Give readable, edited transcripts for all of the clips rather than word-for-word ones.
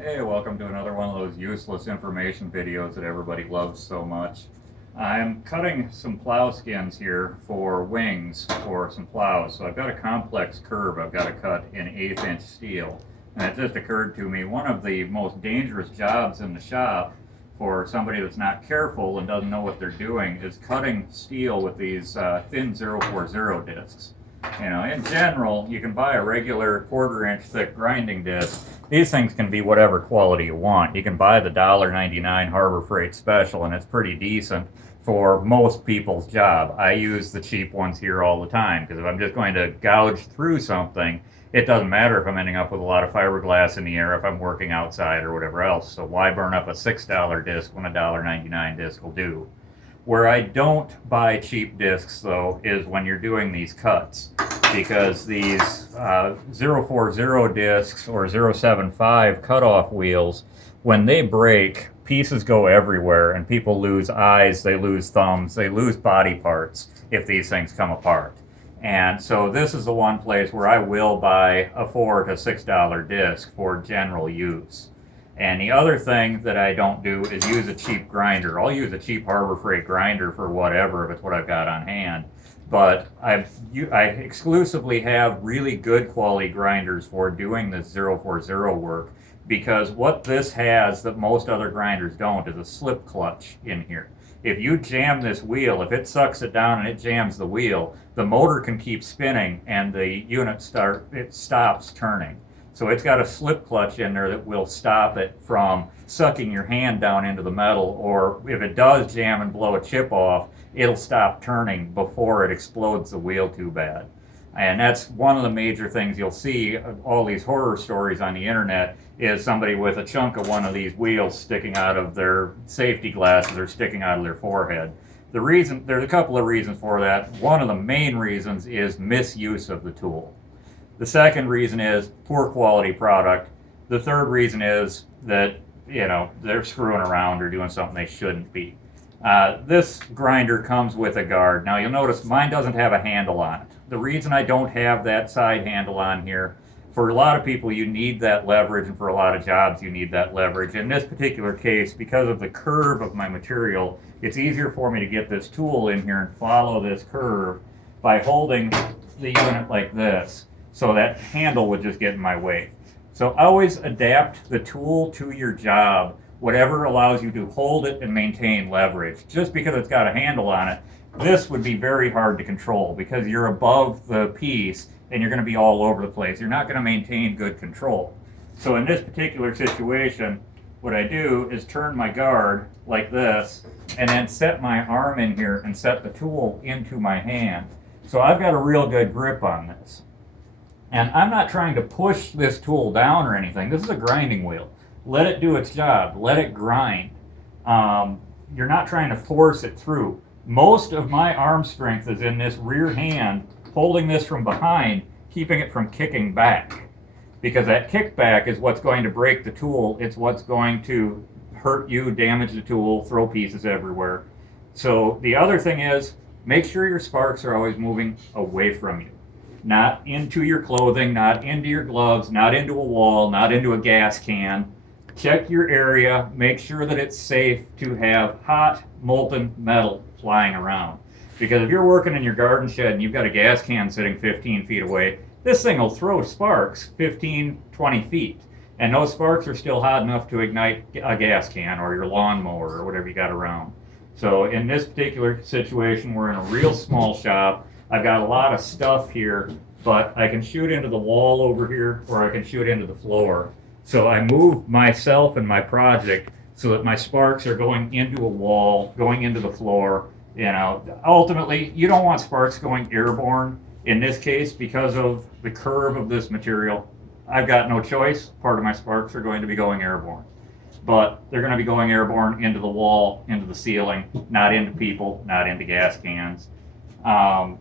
Hey, welcome to another one of those useless information videos that everybody loves so much. I'm cutting some plow skins here for wings for some plows. So I've got a complex curve I've got to cut in 1/8 inch steel. And it just occurred to me, one of the most dangerous jobs in the shop for somebody that's not careful and doesn't know what they're doing is cutting steel with these thin 040 discs. You know, in general, you can buy a regular 1/4 inch thick grinding disc. These things can be whatever quality you want. You can buy the $1.99 Harbor Freight Special, and it's pretty decent for most people's job. I use the cheap ones here all the time because if I'm just going to gouge through something, it doesn't matter if I'm ending up with a lot of fiberglass in the air if I'm working outside or whatever else. So why burn up a $6 disc when a $1.99 disc will do? Where I don't buy cheap discs, though, is when you're doing these cuts, because these 040 discs or 075 cutoff wheels, when they break, pieces go everywhere, and people lose eyes, they lose thumbs, they lose body parts if these things come apart. And so this is the one place where I will buy a $4 to $6 disc for general use. And the other thing that I don't do is use a cheap grinder. I'll use a cheap Harbor Freight grinder for whatever, if it's what I've got on hand. But I exclusively have really good quality grinders for doing this 040 work, because what this has that most other grinders don't is a slip clutch in here. If you jam this wheel, if it sucks it down and it jams the wheel, the motor can keep spinning and the unit stops turning. So it's got a slip clutch in there that will stop it from sucking your hand down into the metal, or if it does jam and blow a chip off, it'll stop turning before it explodes the wheel too bad. And that's one of the major things you'll see, all these horror stories on the internet, is somebody with a chunk of one of these wheels sticking out of their safety glasses or sticking out of their forehead. There's a couple of reasons for that. One of the main reasons is misuse of the tool. The second reason is poor quality product. The third reason is that, they're screwing around or doing something they shouldn't be. This grinder comes with a guard. Now you'll notice mine doesn't have a handle on it. The reason I don't have that side handle on here, for a lot of people you need that leverage, and for a lot of jobs you need that leverage. In this particular case, because of the curve of my material, it's easier for me to get this tool in here and follow this curve by holding the unit like this. So that handle would just get in my way. So always adapt the tool to your job, whatever allows you to hold it and maintain leverage. Just because it's got a handle on it, this would be very hard to control because you're above the piece and you're going to be all over the place. You're not going to maintain good control. So in this particular situation, what I do is turn my guard like this and then set my arm in here and set the tool into my hand. So I've got a real good grip on this. And I'm not trying to push this tool down or anything. This is a grinding wheel. Let it do its job. Let it grind. You're not trying to force it through. Most of my arm strength is in this rear hand, holding this from behind, keeping it from kicking back. Because that kickback is what's going to break the tool. It's what's going to hurt you, damage the tool, throw pieces everywhere. So the other thing is, make sure your sparks are always moving away from you. Not into your clothing, not into your gloves, not into a wall, not into a gas can. Check your area, make sure that it's safe to have hot, molten metal flying around. Because if you're working in your garden shed and you've got a gas can sitting 15 feet away, this thing will throw sparks 15, 20 feet. And those sparks are still hot enough to ignite a gas can or your lawnmower or whatever you got around. So in this particular situation, we're in a real small shop. I've got a lot of stuff here, but I can shoot into the wall over here or I can shoot into the floor. So I move myself and my project so that my sparks are going into a wall, going into the floor. Ultimately, you don't want sparks going airborne. In this case, because of the curve of this material, I've got no choice. Part of my sparks are going to be going airborne. But they're going to be going airborne into the wall, into the ceiling, not into people, not into gas cans.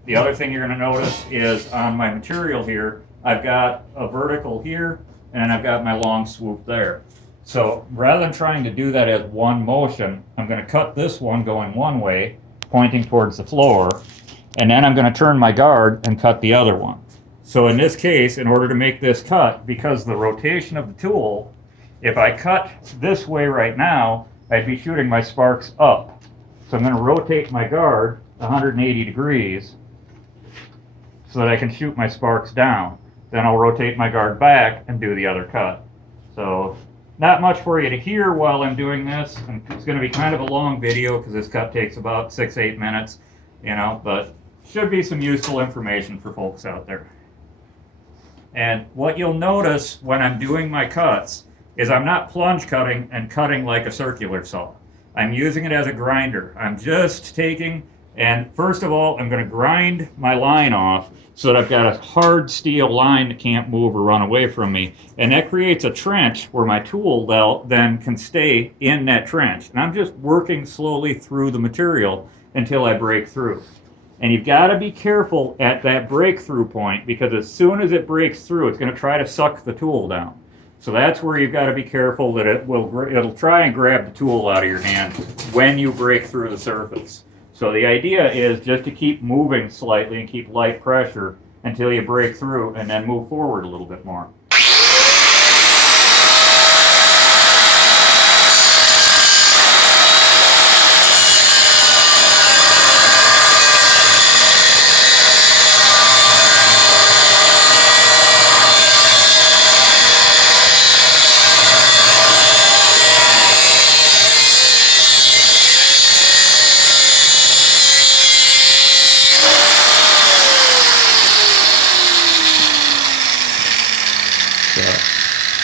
The other thing you're going to notice is on my material here, I've got a vertical here, and I've got my long swoop there. So rather than trying to do that as one motion, I'm going to cut this one going one way, pointing towards the floor, and then I'm going to turn my guard and cut the other one. So in this case, in order to make this cut, because the rotation of the tool If I cut this way right now, I'd be shooting my sparks up. So I'm going to rotate my guard 180 degrees so that I can shoot my sparks down. Then I'll rotate my guard back and do the other cut. So not much for you to hear while I'm doing this. And it's going to be kind of a long video because this cut takes about 6-8 minutes, you know, but should be some useful information for folks out there. And what you'll notice when I'm doing my cuts is I'm not plunge cutting and cutting like a circular saw. I'm using it as a grinder. I'm just taking, and first of all, I'm going to grind my line off so that I've got a hard steel line that can't move or run away from me. And that creates a trench where my tool then can stay in that trench. And I'm just working slowly through the material until I break through. And you've got to be careful at that breakthrough point, because as soon as it breaks through, it's going to try to suck the tool down. So that's where you've got to be careful that it'll try and grab the tool out of your hand when you break through the surface. So the idea is just to keep moving slightly and keep light pressure until you break through, and then move forward a little bit more.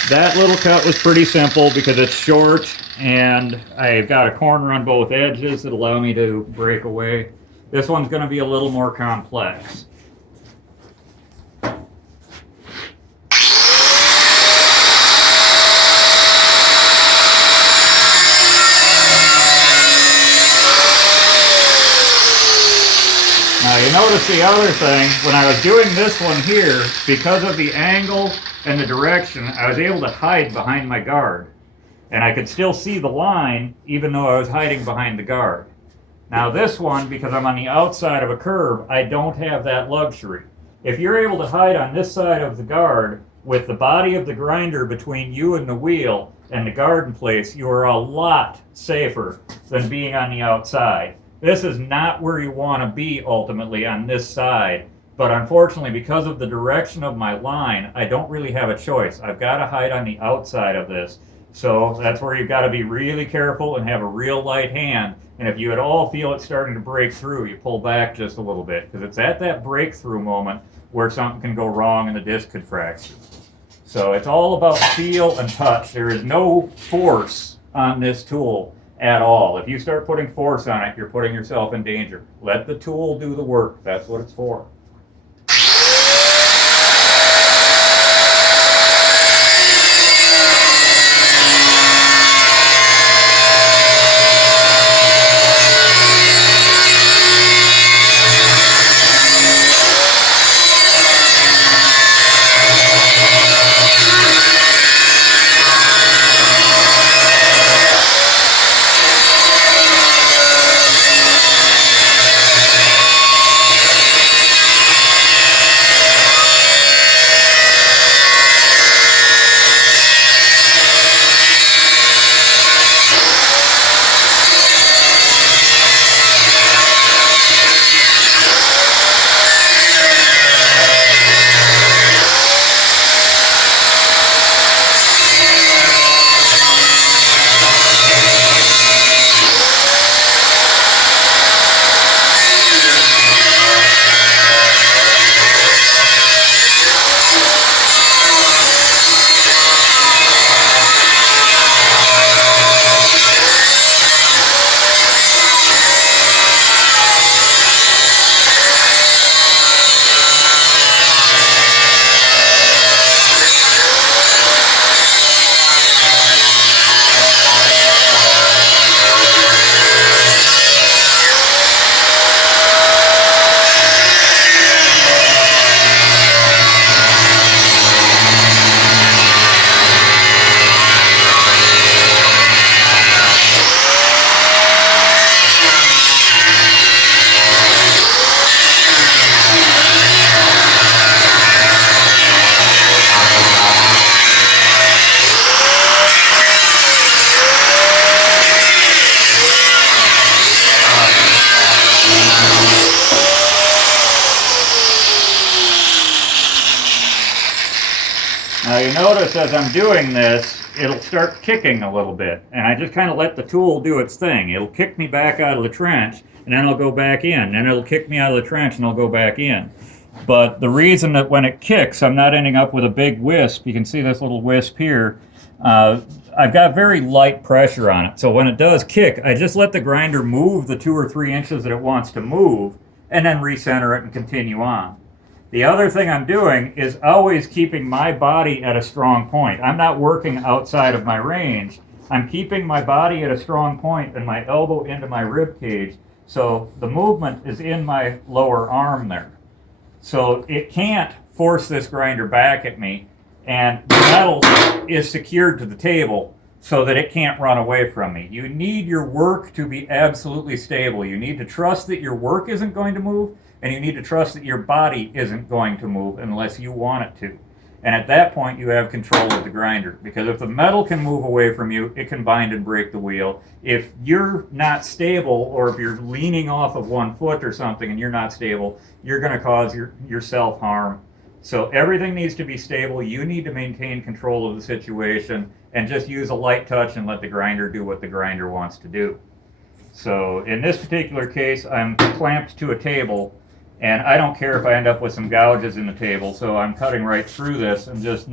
That little cut was pretty simple because it's short and I've got a corner on both edges that allow me to break away. This one's going to be a little more complex. Now you notice the other thing, when I was doing this one here, because of the angle and the direction, I was able to hide behind my guard. And I could still see the line even though I was hiding behind the guard. Now this one, because I'm on the outside of a curve, I don't have that luxury. If you're able to hide on this side of the guard with the body of the grinder between you and the wheel and the guard in place, you are a lot safer than being on the outside. This is not where you want to be ultimately on this side. But unfortunately, because of the direction of my line, I don't really have a choice. I've got to hide on the outside of this. So that's where you've got to be really careful and have a real light hand. And if you at all feel it starting to break through, you pull back just a little bit, because it's at that breakthrough moment where something can go wrong and the disc could fracture. So it's all about feel and touch. There is no force on this tool at all. If you start putting force on it, you're putting yourself in danger. Let the tool do the work. That's what it's for. notice as I'm doing this, it'll start kicking a little bit. And I just kind of let the tool do its thing. It'll kick me back out of the trench, and then I'll go back in. And it'll kick me out of the trench, and I'll go back in. But the reason that when it kicks, I'm not ending up with a big wisp, you can see this little wisp here, I've got very light pressure on it. So when it does kick, I just let the grinder move the 2 or 3 inches that it wants to move, and then recenter it and continue on. The other thing I'm doing is always keeping my body at a strong point. I'm not working outside of my range. I'm keeping my body at a strong point and my elbow into my rib cage, so the movement is in my lower arm there. So it can't force this grinder back at me, and the metal is secured to the table so that it can't run away from me. You need your work to be absolutely stable. You need to trust that your work isn't going to move, and you need to trust that your body isn't going to move unless you want it to. And at that point, you have control of the grinder. Because if the metal can move away from you, it can bind and break the wheel. If you're not stable, or if you're leaning off of one foot or something and you're not stable, you're going to cause yourself harm. So everything needs to be stable. You need to maintain control of the situation and just use a light touch and let the grinder do what the grinder wants to do. So in this particular case, I'm clamped to a table, and I don't care if I end up with some gouges in the table, so I'm cutting right through this and just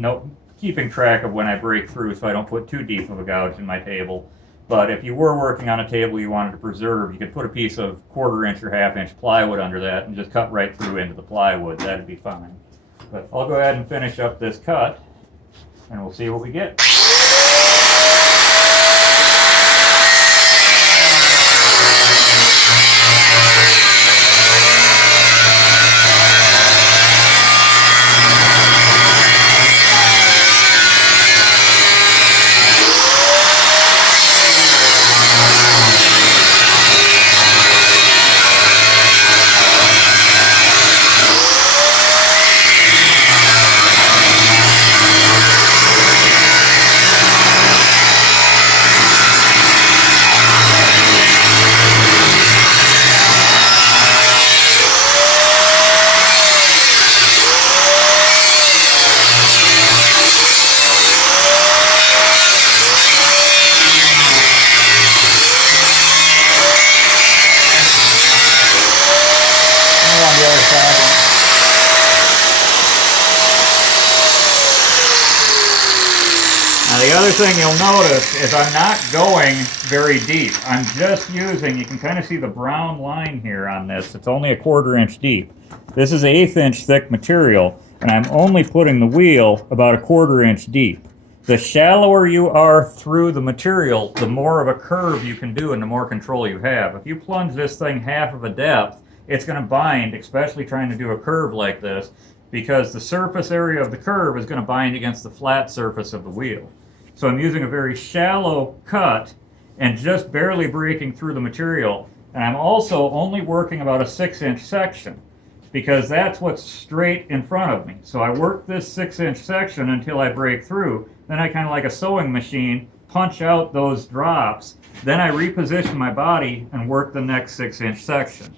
keeping track of when I break through so I don't put too deep of a gouge in my table. But if you were working on a table you wanted to preserve, you could put a piece of 1/4 inch or 1/2 inch plywood under that and just cut right through into the plywood. That'd be fine. But I'll go ahead and finish up this cut, and we'll see what we get. Now the other thing you'll notice is I'm not going very deep. I'm just using, you can kind of see the brown line here on this. It's only a 1/4 inch deep. This is 1/8 inch thick material, and I'm only putting the wheel about a 1/4 inch deep. The shallower you are through the material, the more of a curve you can do and the more control you have. If you plunge this thing half of a depth, it's going to bind, especially trying to do a curve like this, because the surface area of the curve is going to bind against the flat surface of the wheel. So I'm using a very shallow cut and just barely breaking through the material. And I'm also only working about a 6-inch section because that's what's straight in front of me. So I work this 6-inch section until I break through. Then I kind of like a sewing machine, punch out those drops. Then I reposition my body and work the next 6-inch section.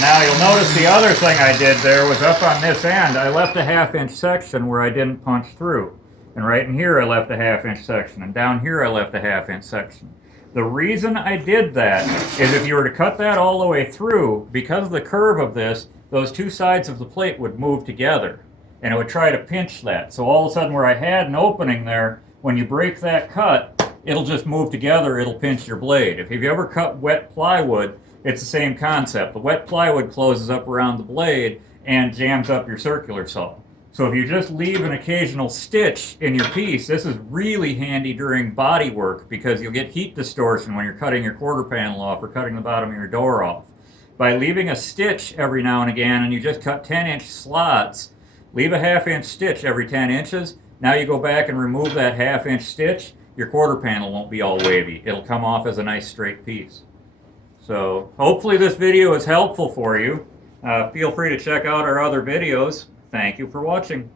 Now you'll notice the other thing I did there was up on this end, I left a 1/2-inch section where I didn't punch through. And right in here I left a 1/2-inch section, and down here I left a 1/2-inch section. The reason I did that is if you were to cut that all the way through, because of the curve of this, those two sides of the plate would move together, and it would try to pinch that. So all of a sudden where I had an opening there, when you break that cut, it'll just move together, it'll pinch your blade. If you've ever cut wet plywood, it's the same concept. The wet plywood closes up around the blade and jams up your circular saw. So if you just leave an occasional stitch in your piece, this is really handy during body work because you'll get heat distortion when you're cutting your quarter panel off or cutting the bottom of your door off. By leaving a stitch every now and again, and you just cut 10-inch slots, leave a half-inch stitch every 10 inches. Now you go back and remove that half-inch stitch, your quarter panel won't be all wavy. It'll come off as a nice straight piece. So hopefully this video is helpful for you. Feel free to check out our other videos. Thank you for watching.